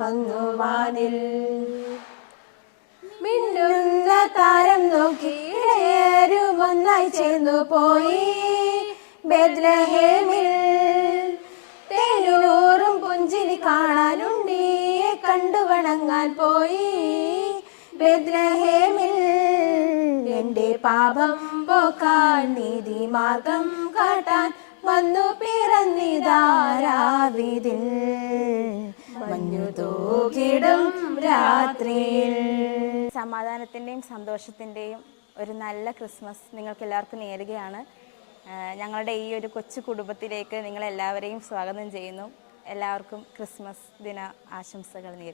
വന്നു വാതിൽ. മിന്നുന്ന താരം നോക്കി ഇടയരും ഒന്നായി ചേർന്നു പോയി ബേത്ലഹേമിൽ. തേനൂറും പുഞ്ചിരി കാണാനുണ്ണിയെ കണ്ടു വണങ്ങാൻ പോയി ബേത്ലഹേമിൽ. എന്റെ പാപം പോക്കാൻ നീതി മാർഗം കാട്ടാൻ വന്നു പിറന്നിതാരാവിതിൽ മഞ്ഞു തൂക്കിടും രാത്രിയിൽ. സമാധാനത്തിൻ്റെയും സന്തോഷത്തിൻ്റെയും ഒരു നല്ല ക്രിസ്മസ് നിങ്ങൾക്ക് എല്ലാവർക്കും നേരുകയാണ്. ഞങ്ങളുടെ ഈ ഒരു കൊച്ചു കുടുംബത്തിലേക്ക് നിങ്ങളെല്ലാവരെയും സ്വാഗതം ചെയ്യുന്നു. എല്ലാവർക്കും ക്രിസ്മസ് ദിന ആശംസകൾ നേരുന്നു.